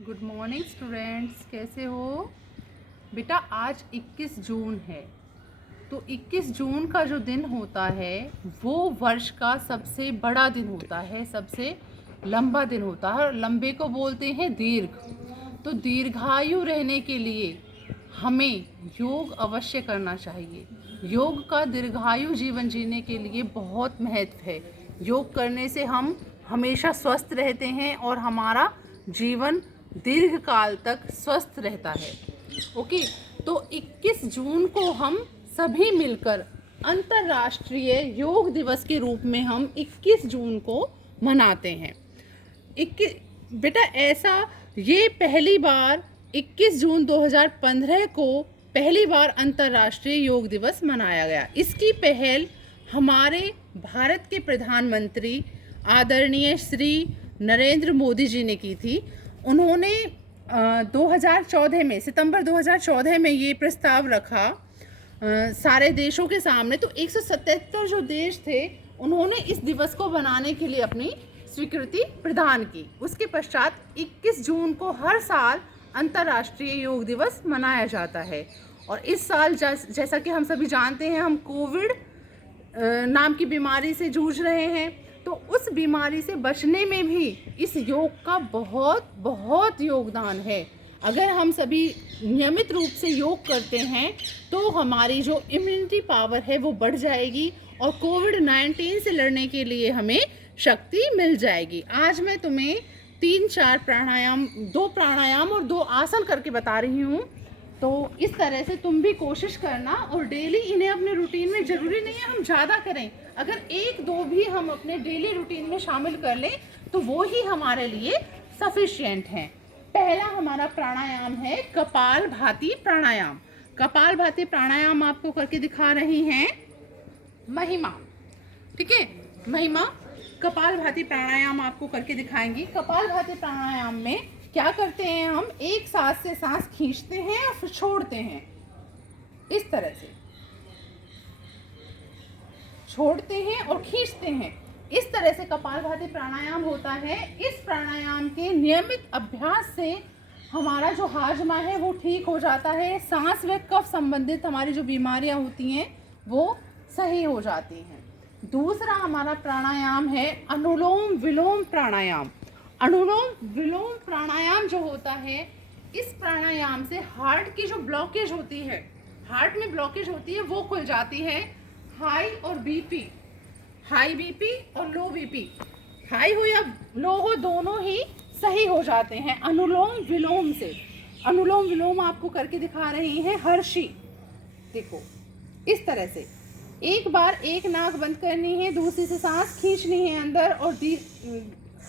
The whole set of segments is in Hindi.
गुड मॉर्निंग स्टूडेंट्स, कैसे हो बेटा। आज 21 जून है। तो 21 जून का जो दिन होता है वो वर्ष का सबसे बड़ा दिन होता है, सबसे लंबा दिन होता है। और लंबे को बोलते हैं दीर्घ। तो दीर्घायु रहने के लिए हमें योग अवश्य करना चाहिए। योग का दीर्घायु जीवन जीने के लिए बहुत महत्व है। योग करने से हम हमेशा स्वस्थ रहते हैं और हमारा जीवन दीर्घ काल तक स्वस्थ रहता है। ओके, तो 21 जून को हम सभी मिलकर अंतर्राष्ट्रीय योग दिवस के रूप में हम 21 जून को मनाते हैं। 21 बेटा ऐसा ये पहली बार 21 जून 2015 को पहली बार अंतर्राष्ट्रीय योग दिवस मनाया गया। इसकी पहल हमारे भारत के प्रधानमंत्री आदरणीय श्री नरेंद्र मोदी जी ने की थी। उन्होंने 2014 में सितंबर 2014 में ये प्रस्ताव रखा सारे देशों के सामने। तो 177 जो देश थे उन्होंने इस दिवस को बनाने के लिए अपनी स्वीकृति प्रदान की। उसके पश्चात 21 जून को हर साल अंतर्राष्ट्रीय योग दिवस मनाया जाता है। और इस साल जैसा कि हम सभी जानते हैं, हम कोविड नाम की बीमारी से जूझ रहे हैं। तो उस बीमारी से बचने में भी इस योग का बहुत बहुत योगदान है। अगर हम सभी नियमित रूप से योग करते हैं तो हमारी जो इम्यूनिटी पावर है वो बढ़ जाएगी और कोविड-19 से लड़ने के लिए हमें शक्ति मिल जाएगी। आज मैं तुम्हें 3-4 प्राणायाम, 2 प्राणायाम और 2 आसन करके बता रही हूँ। तो इस तरह से तुम भी कोशिश करना और डेली इन्हें अपने रूटीन में, ज़रूरी नहीं है हम ज़्यादा करें, अगर 1-2 भी हम अपने डेली रूटीन में शामिल कर लें तो वो ही हमारे लिए सफिशिएंट हैं। पहला हमारा प्राणायाम है कपालभाति प्राणायाम। कपालभाति प्राणायाम आपको करके दिखा रही हैं महिमा। ठीक है, महिमा कपालभाति प्राणायाम आपको करके दिखाएंगी। कपालभाति प्राणायाम में क्या करते हैं, हम एक सांस से सांस खींचते हैं और फिर छोड़ते हैं। इस तरह से छोड़ते हैं और खींचते हैं। इस तरह से कपालभाति प्राणायाम होता है। इस प्राणायाम के नियमित अभ्यास से हमारा जो हाजमा है वो ठीक हो जाता है। सांस व कफ संबंधित हमारी जो बीमारियां होती हैं वो सही हो जाती हैं। दूसरा हमारा प्राणायाम है अनुलोम विलोम प्राणायाम। अनुलोम विलोम प्राणायाम जो होता है, इस प्राणायाम से हार्ट की जो ब्लॉकेज होती है, हार्ट में ब्लॉकेज होती है वो खुल जाती है। हाई और बीपी, हाई बीपी और लो बीपी, हाई हो या लो हो, दोनों ही सही हो जाते हैं अनुलोम विलोम से। अनुलोम विलोम आपको करके दिखा रही हैं हर्षी। देखो इस तरह से एक बार एक नाक बंद करनी है, दूसरी से सांस खींचनी है अंदर और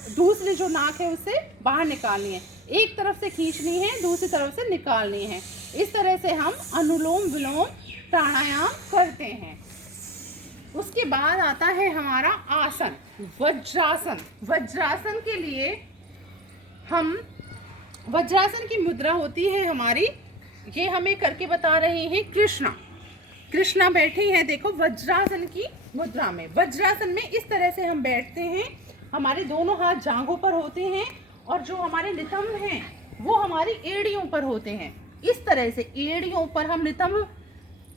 दूसरी जो नाक है उससे बाहर निकालनी है। एक तरफ से खींचनी है, दूसरी तरफ से निकालनी है। इस तरह से हम अनुलोम विलोम प्राणायाम करते हैं। उसके बाद आता है हमारा आसन वज्रासन। वज्रासन के लिए हम, वज्रासन की मुद्रा होती है हमारी, ये हमें करके बता रही हैं कृष्णा। कृष्णा बैठी हैं, देखो वज्रासन की मुद्रा में। वज्रासन में इस तरह से हम बैठते हैं, हमारे दोनों हाथ जांघों पर होते हैं और जो हमारे नितंब हैं वो हमारी एड़ियों पर होते हैं। इस तरह से एड़ियों पर हम नितंब,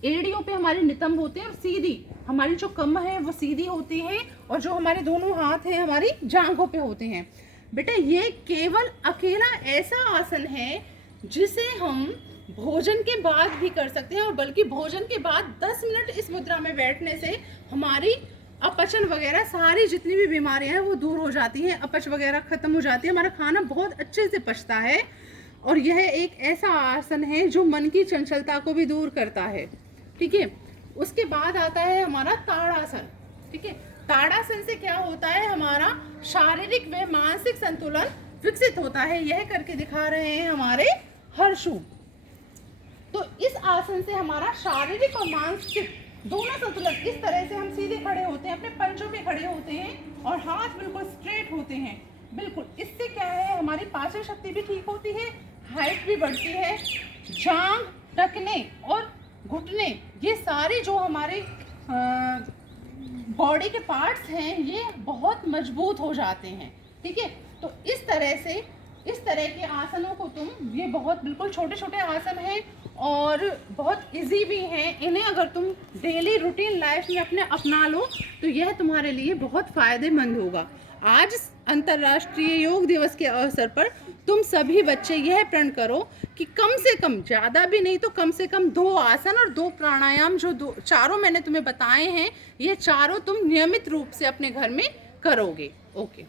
एड़ियों पे हमारे नितंब होते हैं और सीधी हमारी जो कमर है वो सीधी होती है और जो हमारे दोनों हाथ हैं हमारी जांघों पे होते हैं। बेटा ये केवल अकेला ऐसा आसन है जिसे हम भोजन के बाद भी कर सकते हैं, और बल्कि भोजन के बाद 10 मिनट इस मुद्रा में बैठने से हमारी अपचन वगैरह सारी जितनी भी बीमारियां हैं वो दूर हो जाती हैं, अपच वगैरह खत्म हो जाती है, हमारा खाना बहुत अच्छे से पचता है। और यह एक ऐसा आसन है जो मन की चंचलता को भी दूर करता है। ठीक है, उसके बाद आता है हमारा ताड़ासन। ठीक है, ताड़ासन से क्या होता है, हमारा शारीरिक व मानसिक संतुलन विकसित होता है। यह करके दिखा रहे हैं हमारे हर्षु। तो इस आसन से हमारा शारीरिक और मानसिक दोनों संतुलन, इस तरह से हम सीधे खड़े होते हैं, अपने पंजों पे खड़े होते हैं और हाथ बिल्कुल स्ट्रेट होते हैं। बिल्कुल, इससे क्या है, हमारी पाचन शक्ति भी ठीक होती है, हाइट भी बढ़ती है, जांघ, टखने और घुटने, ये सारे जो हमारे बॉडी के पार्ट्स हैं ये बहुत मजबूत हो जाते हैं। ठीक है, तो इस तरह से इस तरह के आसनों को तुम, ये बहुत बिल्कुल छोटे छोटे आसन हैं और बहुत इजी भी हैं, इन्हें अगर तुम डेली रूटीन लाइफ में अपने अपना लो तो यह तुम्हारे लिए बहुत फ़ायदेमंद होगा। आज अंतर्राष्ट्रीय योग दिवस के अवसर पर तुम सभी बच्चे यह प्रण करो कि कम से कम, ज़्यादा भी नहीं तो कम से कम 2 आसन और 2 प्राणायाम, जो चारों मैंने तुम्हें बताए हैं, ये चारों तुम नियमित रूप से अपने घर में करोगे। ओके।